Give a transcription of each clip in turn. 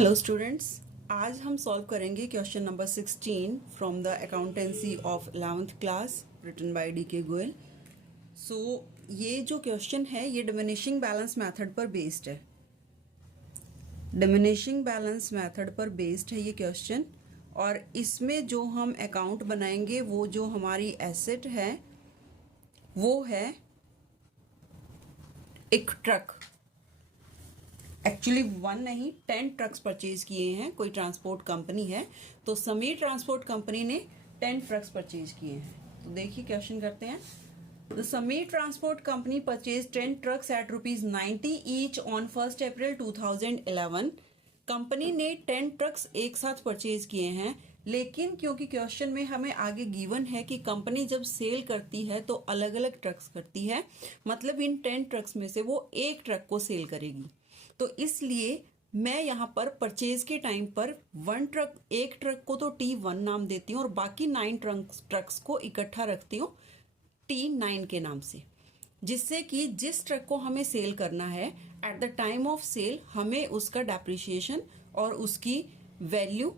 Hello students, आज हम solve करेंगे question number 16 from the accountancy of 11th class written by D K Goyal. So ये जो question है ये डिमिनिशिंग बैलेंस मेथड पर बेस्ड है। डिमिनिशिंग बैलेंस मेथड पर बेस्ड है ये क्वेश्चन, और इसमें जो हम अकाउंट बनाएंगे वो जो हमारी एसेट है वो है एक ट्रक। एक्चुअली 1 नहीं 10 ट्रक्स परचेज किए हैं। कोई ट्रांसपोर्ट कंपनी है तो समीर ट्रांसपोर्ट कंपनी ने 10 ट्रक्स परचेज किए हैं। तो देखिए क्वेश्चन करते हैं। The Sameer transport company purchase 10 trucks at ₹90 each on 1 April 2011। Company ने 10 ट्रक्स एक साथ परचेज किए हैं, लेकिन क्योंकि क्वेश्चन में हमें आगे गिवन है कि कंपनी जब सेल करती है तो अलग अलग ट्रक्स करती है, मतलब इन 10 ट्रक्स में से वो एक ट्रक को सेल करेगी। तो इसलिए मैं यहाँ पर परचेज के टाइम पर एक ट्रक को तो T1 नाम देती हूँ और बाकी 9 ट्रक्स को इकट्ठा रखती हूँ T9 के नाम से, जिससे कि जिस ट्रक को हमें सेल करना है at the time of sale हमें उसका डेप्रिसिएशन और उसकी वैल्यू,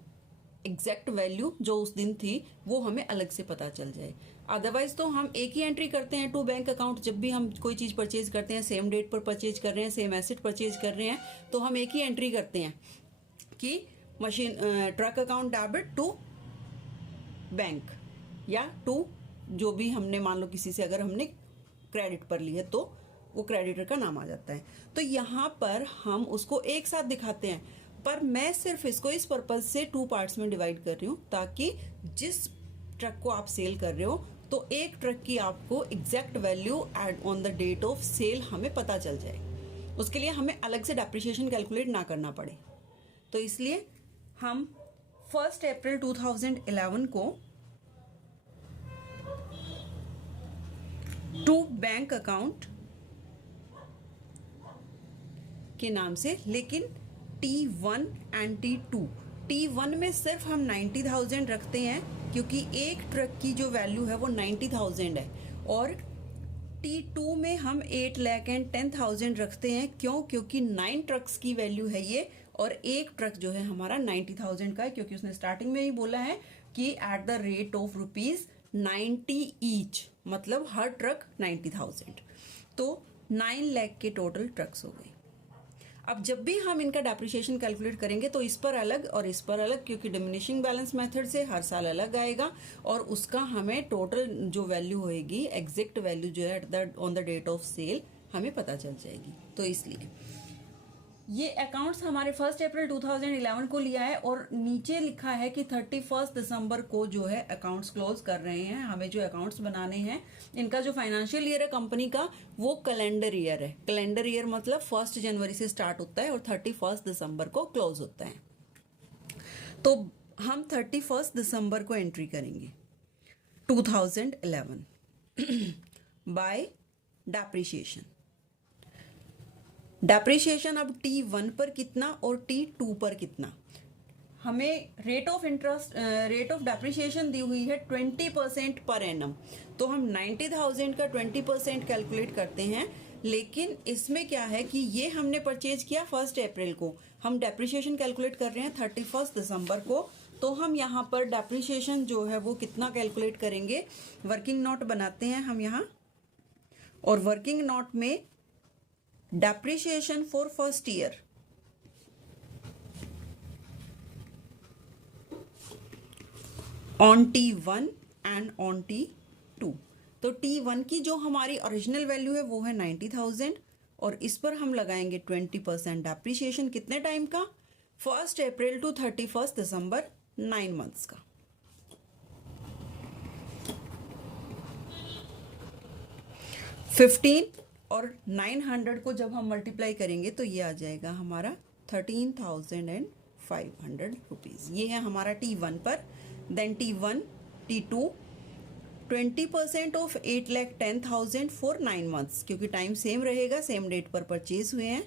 एग्जैक्ट वैल्यू जो उस दिन थी वो हमें अलग से पता चल जाए। अदरवाइज तो हम एक ही एंट्री करते हैं टू बैंक अकाउंट। जब भी हम कोई चीज़ परचेज करते हैं, सेम डेट पर परचेज कर रहे हैं, सेम एसेट परचेज कर रहे हैं, तो हम एक ही एंट्री करते हैं कि truck account debit to bank, या टू जो भी हमने मान लो किसी से अगर हमने क्रेडिट पर ली है तो वो क्रेडिटर का नाम आ जाता है। तो यहाँ पर हम उसको एक साथ दिखाते हैं, पर मैं सिर्फ इसको इस पर्पज से 2 पार्ट्स में डिवाइड कर रही हूँ ताकि जिस ट्रक को आप सेल कर रहे हो तो एक ट्रक की आपको exact value at on the date of sale हमें पता चल जाए। उसके लिए हमें अलग से डेप्रिसिएशन कैलकुलेट ना करना पड़े। तो इसलिए हम 1 अप्रैल 2011 को टू बैंक अकाउंट के नाम से, लेकिन T1 एंड T2, T1 में सिर्फ हम 90,000 रखते हैं क्योंकि एक ट्रक की जो वैल्यू है वो 90,000 है, और T2 में हम 8 लाख एंड 10,000 रखते हैं। क्यों? क्योंकि 9 ट्रक्स की वैल्यू है ये, और एक ट्रक जो है हमारा 90,000 का है, क्योंकि उसने स्टार्टिंग में ही बोला है कि at the rate of ₹90 each, मतलब हर ट्रक 90,000। तो 9 लाख के टोटल ट्रक्स हो गए। अब जब भी हम इनका डेप्रिसिएशन कैलकुलेट करेंगे तो इस पर अलग और इस पर अलग, क्योंकि डिमिनिशिंग बैलेंस मेथड से हर साल अलग आएगा और उसका हमें टोटल जो वैल्यू होएगी, एग्जैक्ट वैल्यू जो है on the date of sale हमें पता चल जाएगी। तो इसलिए ये अकाउंट्स हमारे 1 अप्रैल 2011 को लिया है, और नीचे लिखा है कि 31 दिसंबर को जो है अकाउंट्स क्लोज कर रहे हैं। हमें जो अकाउंट्स बनाने हैं, इनका जो फाइनेंशियल ईयर है कंपनी का वो कैलेंडर ईयर है। कैलेंडर ईयर मतलब 1 जनवरी से स्टार्ट होता है और 31 दिसंबर को क्लोज होता है। तो हम 31 दिसंबर को एंट्री करेंगे 2011 बाय डेप्रिसिएशन। डेप्रिसिएशन अब T1 पर कितना और T2 पर कितना। हमें रेट ऑफ डेप्रिसिएशन दी हुई है 20% पर एनम, तो हम 90,000 का 20% कैलकुलेट करते हैं। लेकिन इसमें क्या है कि ये हमने परचेज किया 1 अप्रैल को, हम डेप्रिसिएशन कैलकुलेट कर रहे हैं 31 दिसंबर को। तो हम यहाँ पर डेप्रिसिएशन जो है वो कितना कैलकुलेट करेंगे, वर्किंग नोट बनाते हैं हम यहाँ, और वर्किंग नोट में depreciation for first year on T1 and on T2। तो T1 की जो हमारी ओरिजिनल वैल्यू है वो है 90,000, और इस पर हम लगाएंगे 20% डेप्रिसिएशन। कितने टाइम का? 1 अप्रैल टू 31 दिसंबर, 9 मंथ्स का। 15 और 900 को जब हम मल्टीप्लाई करेंगे तो ये आ जाएगा हमारा 13,500 रुपीज़। ये है हमारा T1 पर। Then T1, T2 20% of 8,10,000 for 9 months, क्योंकि टाइम सेम रहेगा, सेम डेट पर परचेज हुए हैं।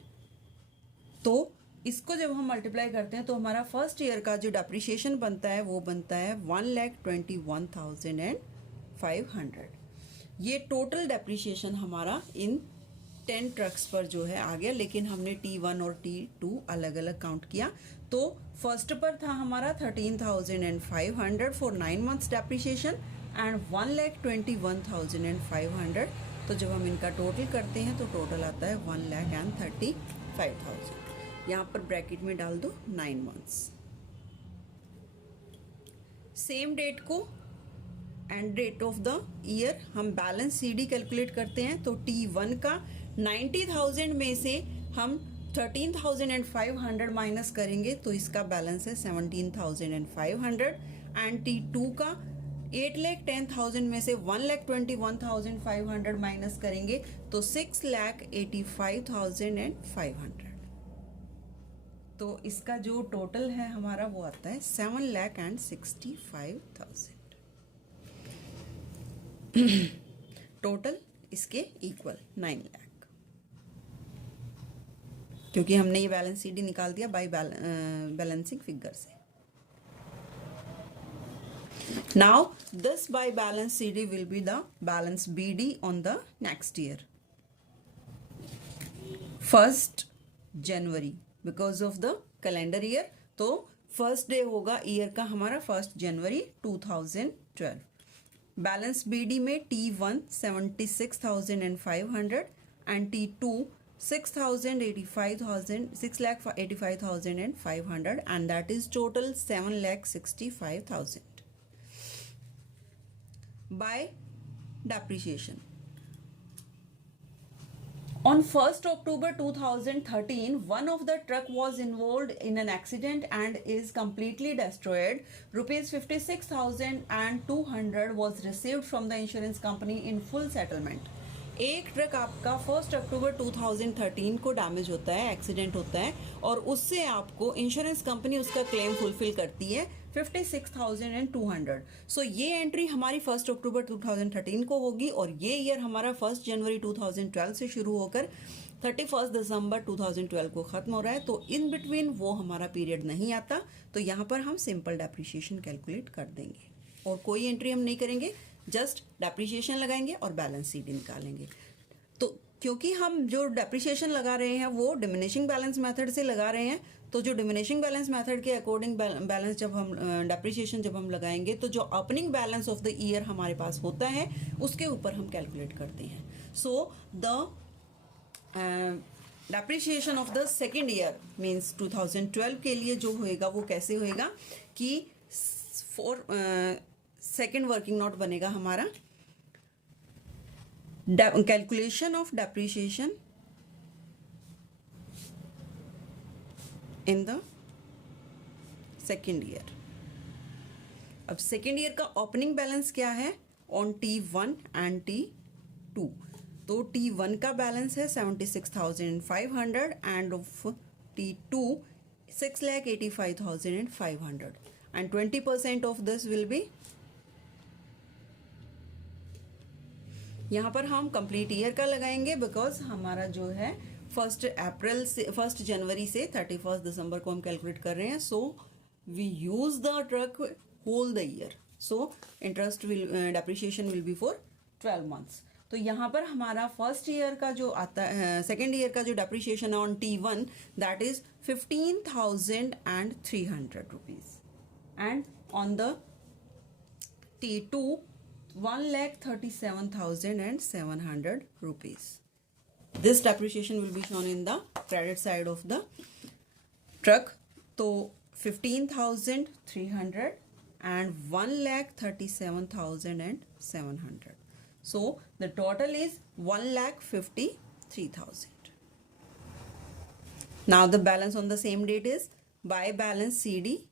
तो इसको जब हम मल्टीप्लाई करते हैं तो हमारा फर्स्ट ईयर का जो डेप्रिसिएशन बनता है वो बनता है 1,21,500। ये टोटल डेप्रिसिएशन हमारा इन 10 ट्रक्स पर जो है आ गया, लेकिन हमने T1 और T2 अलग अलग काउंट किया। तो फर्स्ट पर था हमारा 13,500 फॉर 9 मंथ्स डेप्रिसिएशन एंड 1,21,500। तो जब हम इनका टोटल करते हैं तो टोटल आता है 1,35,000। यहाँ पर ब्रैकेट में डाल दो 9 मंथ्स। सेम डेट को end date of the year हम बैलेंस CD कैलकुलेट करते हैं। तो T1 का 90,000 में से हम 13,500 माइनस करेंगे तो इसका बैलेंस है 17,500 एंड T2 का 8,10,000 में से 1,21,500 माइनस करेंगे तो 6,85,500। तो इसका जो टोटल है हमारा वो आता है 7,65,000। टोटल इसके इक्वल 9 लाख, क्योंकि हमने ये बैलेंस CD निकाल दिया बाय बैलेंसिंग फिगर से। Now this by balance CD will be the balance BD on the next year, 1st January because of the calendar year। तो फर्स्ट डे होगा ईयर का हमारा 1st January 2012। बैलेंस BD में T1 76,500 and T2 6,85,500 and that is total 7,65,000 by depreciation। On 1st October 2013, one of the truck was involved in an accident and is completely destroyed. Rupees 56,200 was received from the insurance company in full settlement। एक truck आपका 1 अक्टूबर 2013 को damage होता है, accident होता है, और उससे आपको इंश्योरेंस कंपनी उसका क्लेम फुलफिल करती है 56,200। सो ये एंट्री हमारी 1 अक्टूबर 2013 को होगी और ये ईयर हमारा 1 जनवरी 2012 से शुरू होकर 31 दिसंबर 2012 को खत्म हो रहा है। तो इन बिटवीन वो हमारा पीरियड नहीं आता, तो यहाँ पर हम सिंपल डेप्रिसिएशन कैलकुलेट कर देंगे और कोई एंट्री हम नहीं करेंगे, जस्ट डेप्रिसिएशन लगाएंगे और बैलेंस CD निकालेंगे। तो क्योंकि हम जो डेप्रिसिएशन लगा रहे हैं वो डिमिनिशिंग बैलेंस मेथड से लगा रहे हैं, तो जो डिमिनिशिंग बैलेंस मेथड के अकॉर्डिंग बैलेंस जब हम डेप्रिसिएशन जब हम लगाएंगे तो जो opening balance of the year हमारे पास होता है उसके ऊपर हम कैलकुलेट करते हैं। So the depreciation of the second year means 2012 के लिए जो होएगा वो कैसे होएगा कि फॉर सेकेंड वर्किंग नोट बनेगा हमारा calculation of depreciation in the second year. अब सेकेंड ईयर का ओपनिंग बैलेंस क्या है ऑन T1 एंड T2। तो T1 का बैलेंस है 76,500 end of T2 6,85,500 and 20% of this will be, यहाँ पर हम कंप्लीट ईयर का लगाएंगे बिकॉज हमारा जो है 1 जनवरी से 31 दिसंबर को हम कैलकुलेट कर रहे हैं। So we use the truck whole the year, so interest will depreciation will be for 12 months. तो यहाँ पर हमारा फर्स्ट ईयर का जो आता है, सेकेंड ईयर का जो depreciation on T1 that is 15,300 rupees and on the T2 1,37,700 rupees. This depreciation will be shown in the credit side of the truck. So 15,300 and 1,37,700. So the total is 1,53,000. Now the balance on the same date is by balance CD.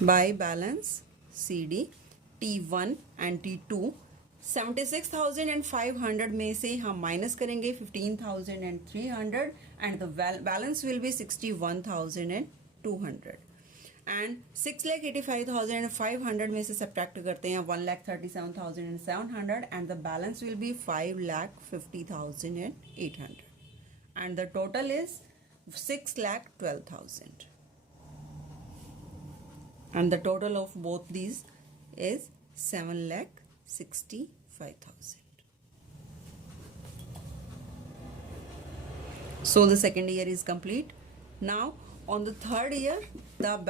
By balance CD T1 and T2 76,500 में से हम minus करेंगे 15,300 and the balance will be 61,200 and 6,85,500 में से subtract करते हैं 1,37,700 and the balance will be 5,50,800 and the total is 6,12,000 and the total of both these is 7,65,000. So the second year is complete. Now on the third year, the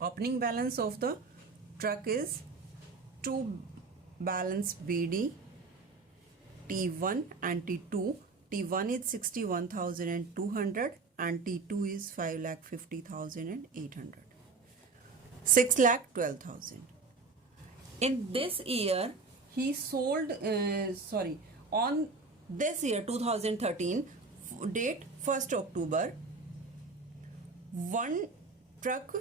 opening balance of the truck is two balance BD, T1 and T2. T1 is 61,200 and T2 is 5,50,800. 6,12,000. In this year, he sold, on this year 2013, date 1st October, one truck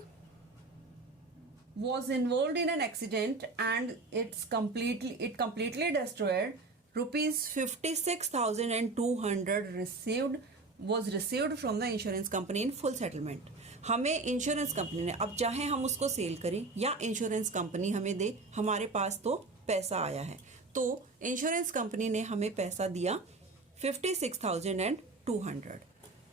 was involved in an accident and it completely destroyed. Rupees 56,200 was received from the insurance company in full settlement. हमें insurance company ने, अब चाहे हम उसको cell करें या insurance company हमें दे, हमारे पास तो पैसा आया है, तो इंश्योरेंस कंपनी ने हमें पैसा दिया 56,200.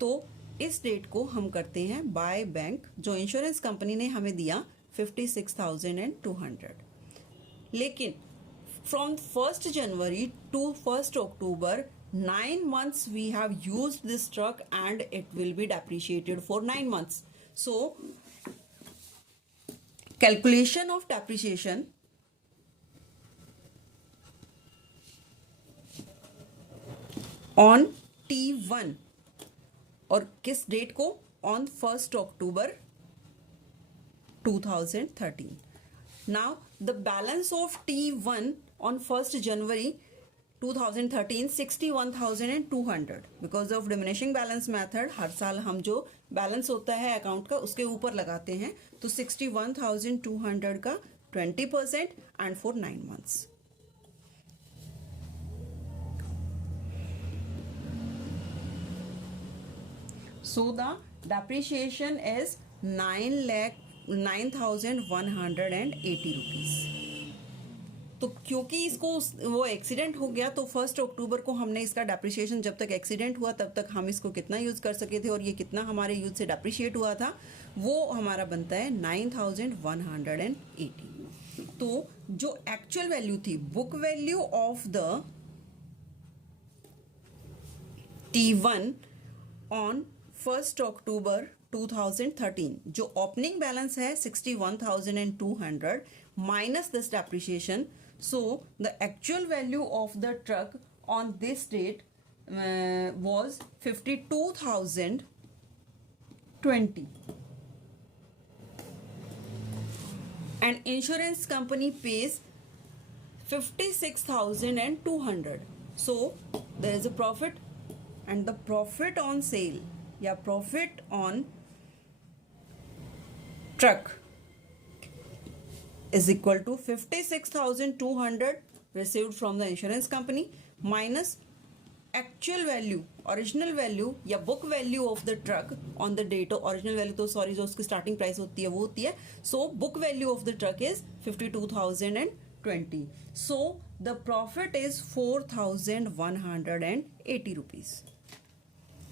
तो इस डेट को हम करते हैं बाय बैंक. जो इंश्योरेंस कंपनी ने हमें दिया 56,200, लेकिन from 1st January to 1st October, 9 months we have used this truck and it will be depreciated for 9 months. So calculation of depreciation on T1 और किस डेट को, on 1st October 2013. Now the balance of T1 on 1st January 2013 61,200. Because of diminishing balance method हर साल हम जो balance होता है account का उसके ऊपर लगाते हैं, तो 61,200 का 20% and for 9 months. So the depreciation is 9,0180 rupees. तो क्योंकि इसको वो एक्सीडेंट हो गया, तो 1st अक्टूबर को हमने इसका डेप्रिसिएशन, जब तक एक्सीडेंट हुआ तब तक हम इसको कितना यूज़ कर सके थे और ये कितना हमारे यूज से डेप्रिशिएट हुआ था, वो हमारा बनता है 9,180. तो जो एक्चुअल वैल्यू थी, book value of the T1 on 1st October 2013, जो ओपनिंग बैलेंस है 61,200 minus this depreciation. So the actual value of the truck on this date was 52,020, and insurance company pays 56,200. So there is a profit, and the profit on sale या profit on truck is equal to 56,200 received from the insurance company minus actual value, original value या book value of the truck on the date of original value, तो sorry जो उसकी starting price होती है वो होती है. So book value of the truck is 52,020. So the profit is 4,180 rupees,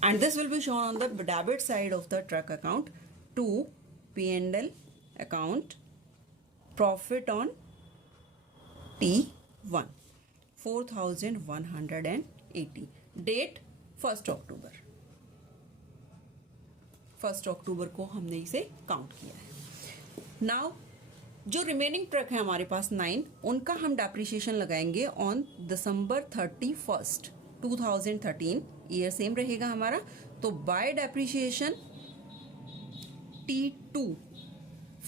and this will be shown on the debit side of the truck account to P&L account. Profit on T1 4,180. Date 1st October. 1st October को हमने इसे count किया है. Now जो remaining truck है हमारे पास 9, उनका हम डेप्रिसिएशन लगाएंगे on December 31st 2013. Year same रहेगा हमारा, तो bye depreciation T2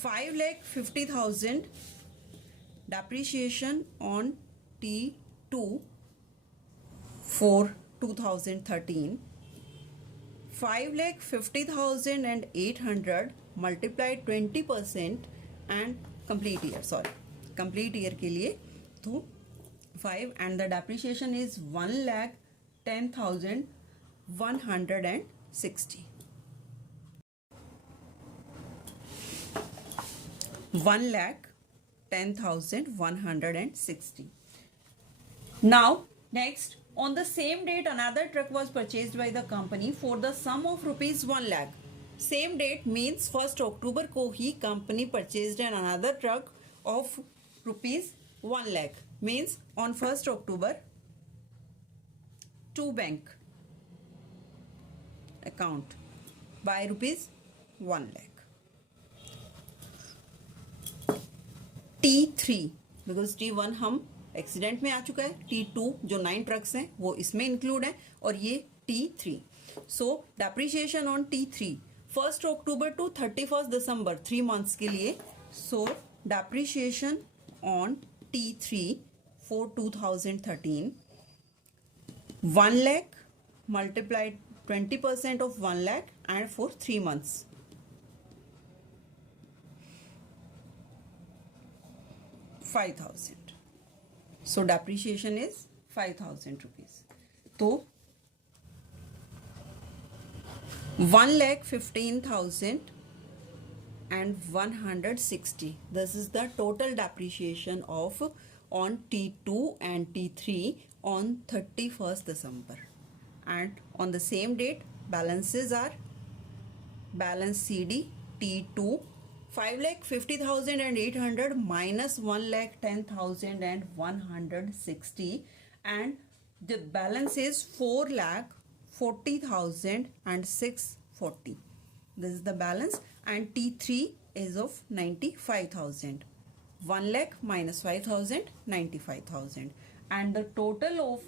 5,50,000 depreciation on T2 for 2013, 5,50,800 multiplied 20% and complete year के लिए तो 5, and the depreciation is 1,10,160. 1,10,160. Now next, on the same date another truck was purchased by the company for the sum of rupees 1 lakh. Same date means 1st October को ही company purchased another truck of rupees 1 lakh means on 1st October 2 bank account by rupees 1 lakh. T3 because T1 हम accident में आ चुका है, T2 जो 9 trucks हैं वो इसमें include है और ये T3. So depreciation on T3 1st October to 31st December 3 months के लिए. So depreciation on T3 for 2013 1 lakh multiplied 20% of 1 lakh and for 3 months. 5,000. So depreciation is 5,000 rupees. तो 1,15,000 and 160. This is the total depreciation of on T2 and T3 on 31st December. And on the same date, balances are balance CD T2 5,50,000 and 800 minus 1,10,000 and 160, and the balance is 4,40,000 and 640. This is the balance, and T3 is of 95,000. 1 lakh minus 5,000, 95,000, and the total of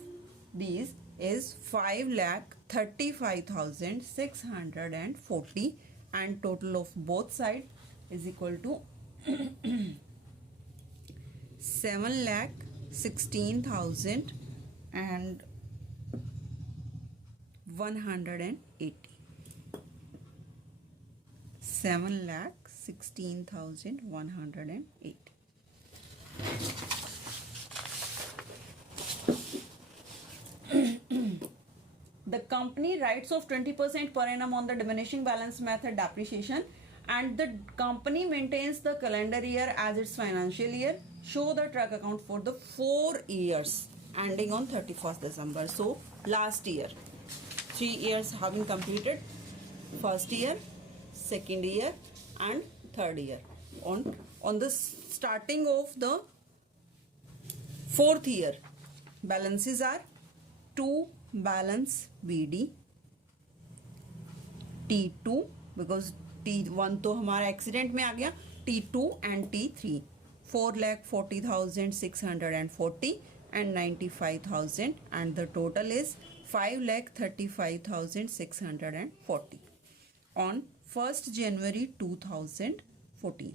these is 5,35,640, and total of both sides is equal to 7,16,000 and 180. 7,16,180. The company writes off 20% per annum on the diminishing balance method depreciation, and the company maintains the calendar year as its financial year. Show the truck account for the 4 years ending on 31st December. So last year 3 years have been completed, first year, second year and third year. On the starting of the 4th year, balances are 2 balance BD, T2 because T1 तो हमारा accident में आ गया, T2 and T3 4,40,640 and 95,000, and the total is 5,35,640 on 1st January 2014.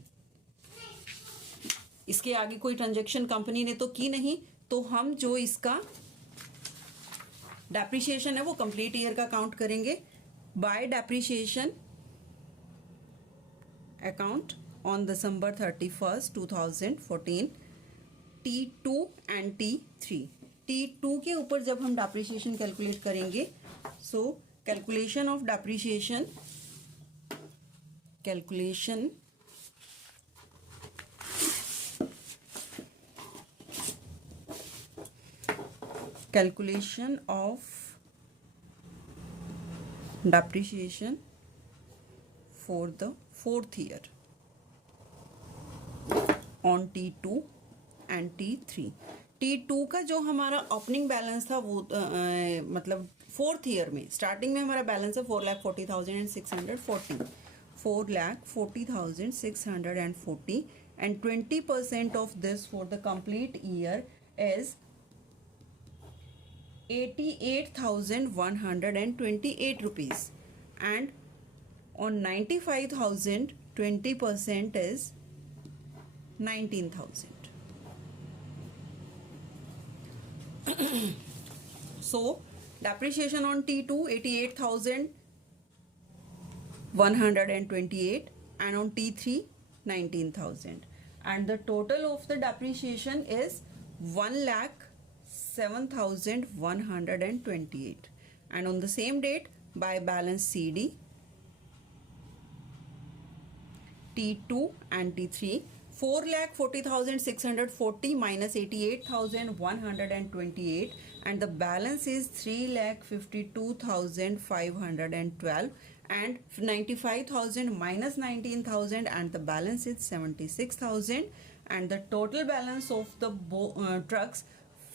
इसके आगे कोई transaction company ने तो की नहीं, तो हम जो इसका डेप्रिसिएशन है वो कंप्लीट ईयर का काउंट करेंगे. Bye depreciation account on December 31st 2014, T2 and T3. T2 के ऊपर जब हम डेप्रिसिएशन कैलकुलेट करेंगे, so calculation of depreciation for the 4th year on T2 and T3. T2 का जो हमारा ओपनिंग बैलेंस था वो मतलब 4th ईयर में स्टार्टिंग में हमारा बैलेंस है 4,40,640, 4,40,640, and 20% of this for the complete year is 88,128 rupees, and on 95,000 20% is 19,000. So depreciation on T2 88,128 and on T3 19,000, and the total of the depreciation is 1,07,128, and on the same date by balance CD T2 and T3 4,40,640 minus 88,128, and the balance is 3,52,512, and 95,000 minus 19,000, and the balance is 76,000, and the total balance of the trucks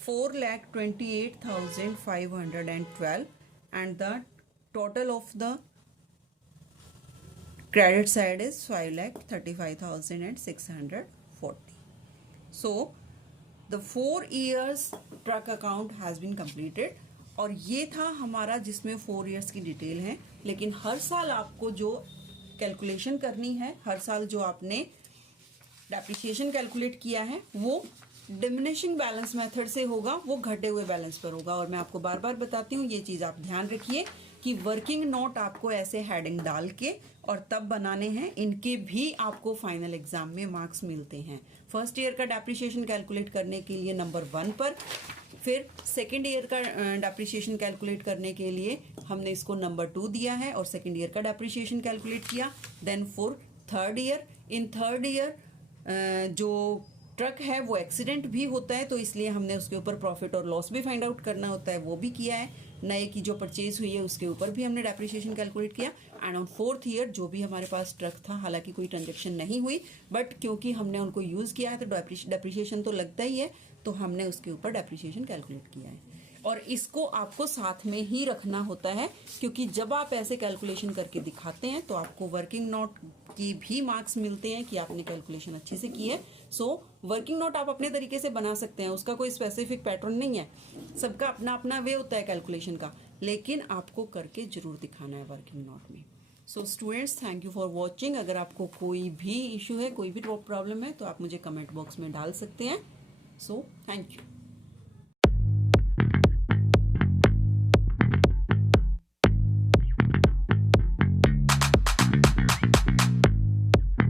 4,28,512 and the total of the credit side is 5,35,640. So the 4 years truck account has been completed. और ये था हमारा जिसमें 4 years की detail है, लेकिन हर साल आपको जो कैलकुलेशन करनी है, हर साल जो आपने डेप्रिसिएशन कैलकुलेट किया है वो डिमिनिशिंग बैलेंस मेथड से होगा, वो घटे हुए बैलेंस पर होगा। और मैं आपको बार बार बताती हूँ, ये चीज़ आप ध्यान रखिए कि वर्किंग नोट आपको ऐसे हेडिंग डाल के और तब बनाने हैं, इनके भी आपको फाइनल एग्जाम में मार्क्स मिलते हैं। फर्स्ट ईयर का डेप्रिसिएशन कैलकुलेट करने के लिए नंबर 1 पर, फिर सेकेंड ईयर का डेप्रिसिएशन कैलकुलेट करने के लिए हमने इसको नंबर 2 दिया है और सेकेंड ईयर का डेप्रिसिएशन कैलकुलेट किया। Then for third year, in third year जो ट्रक है वो एक्सीडेंट भी होता है, तो इसलिए हमने उसके ऊपर प्रॉफिट और लॉस भी फाइंड आउट करना होता है, वो भी किया है। नए की जो परचेज हुई है उसके ऊपर भी हमने डेप्रिसिएशन कैलकुलेट किया। एंड ऑन फोर्थ ईयर जो भी हमारे पास ट्रक था, हालांकि कोई ट्रांजेक्शन नहीं हुई, बट क्योंकि हमने उनको यूज़ किया है तो डेप्रिसिएशन तो लगता ही है, तो हमने उसके ऊपर डेप्रिसिएशन कैलकुलेट किया है। और इसको आपको साथ में ही रखना होता है, क्योंकि जब आप ऐसे कैलकुलेशन करके दिखाते हैं तो आपको वर्किंग नोट की भी मार्क्स मिलते हैं कि आपने कैलकुलेशन अच्छे से की है। सो वर्किंग नोट आप अपने तरीके से बना सकते हैं, उसका कोई स्पेसिफिक पैटर्न नहीं है, सबका अपना अपना वे होता है कैलकुलेशन का, लेकिन आपको करके जरूर दिखाना है वर्किंग नोट में। So students, thank you for watching. अगर आपको कोई भी इशू है, कोई भी प्रॉब्लम है, तो आप मुझे कमेंट बॉक्स में डाल सकते हैं। So thank you.